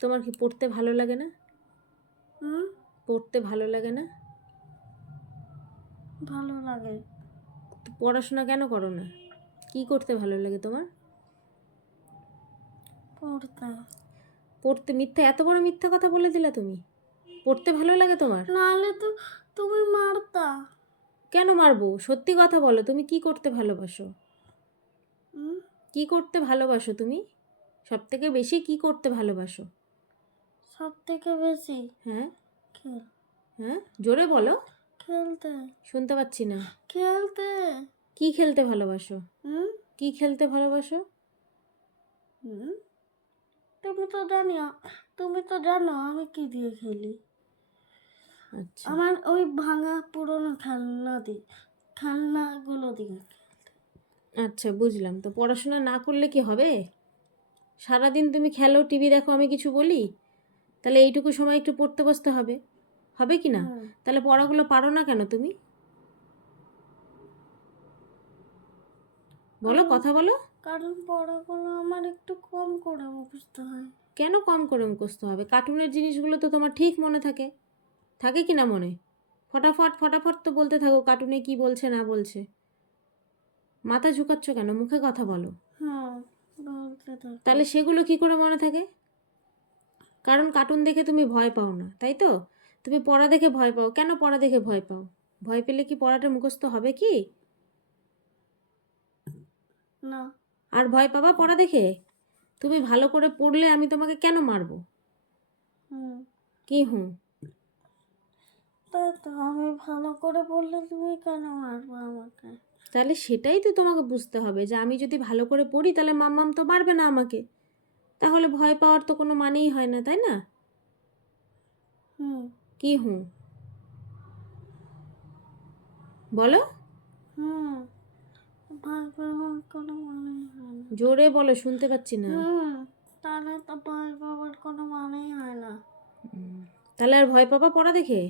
তোমার কি পড়তে ভালো লাগে না? হুম, পড়তে ভালো লাগে না? ভালো লাগে। তো পড়াশোনা কেন করো না? কি করতে ভালো লাগে তোমার? পড়তে। পড়তে মিথ্যা, এত বড় মিথ্যা কথা বলে দিলা তুমি। পড়তে ভালো লাগে তোমার? নাহলে তো তুমি মারতা। কেন মারবো? সত্যি কথা বলো, তুমি কি করতে ভালোবাসো? হুম, কি করতে ভালোবাসো তুমি? সব থেকে বেশি কি করতে ভালোবাসো? সব থেকে বেশি হ্যাঁ। খেল হ্যাঁ, জোরে বলো। খেলতে শুনতে পাচ্ছি না। খেলতে। কি খেলতে ভালোবাসো? হুম, কি খেলতে ভালোবাসো? হুম, তুমি তো জানি তুমি তো জানো আমি কি দিয়ে খেলি। আচ্ছা। আমার ওই ভাঙা পুরোনো খেলনাগুলো দিয়ে। আচ্ছা, বুঝলাম। তো পড়াশোনা না করলে কি হবে? সারাদিন তুমি খেলো, টিভি দেখো, আমি কিছু বলি? তাহলে এইটুকু সময় একটু পড়তে বসতে হবে, হবে কি না? হুম, তাহলে পড়াগুলো পারো না কেন তুমি? বলো, কারণ কথা বলো। কারণ পড়াগুলো আমার একটু কম করে মুখস্থ হয়। কেন কম করে মুখস্থ হবে? কার্টুনের জিনিসগুলো তো তোমার ঠিক মনে থাকে, থাকে কি না মনে? ফটাফট ফটাফট তো বলতে থাকো কার্টুনে কি বলছে না বলছে। মাথা ঝুঁকাচ্ছ কেন? মুখে কথা বলো। হ্যাঁ, বলতে থাকো। তাহলে সেগুলো কি করে মনে থাকে? কারণ কার্টুন দেখে তুমি ভয় পাও না, তাই তো? তুমি পড়া দেখে ভয় পাও। কেন পড়া দেখে ভয় পাও? ভয় পেলে কি পড়াটা মুখস্থ হবে কি? না। আর ভয় পাবা পড়া দেখে? তুমি ভালো করে পড়লে আমি তোমাকে কেন মারবো? হুম, কি হুম? তাই তো আমি ভালো করে বললে তুমি কেন মারবে আমাকে? তাহলে সেটাই তো তোমাকে বুঝতে হবে যে আমি যদি ভালো করে পড়ি তাহলে মাম্মাম তো মারবে না আমাকে। তাহলে ভয় পাওয়ার তো কোনো মানেই হয় না, তাই না? হুম, কি হুম? বলো। হুম, ভয় পাওয়ার কোনো মানেই হয় না। জোরে বলো, শুনতে পাচ্ছি না। হুম, তাহলে তো ভয় পাওয়ার কোনো মানেই হয় না। তাহলে আর ভয় পাবা পড়া দেখে?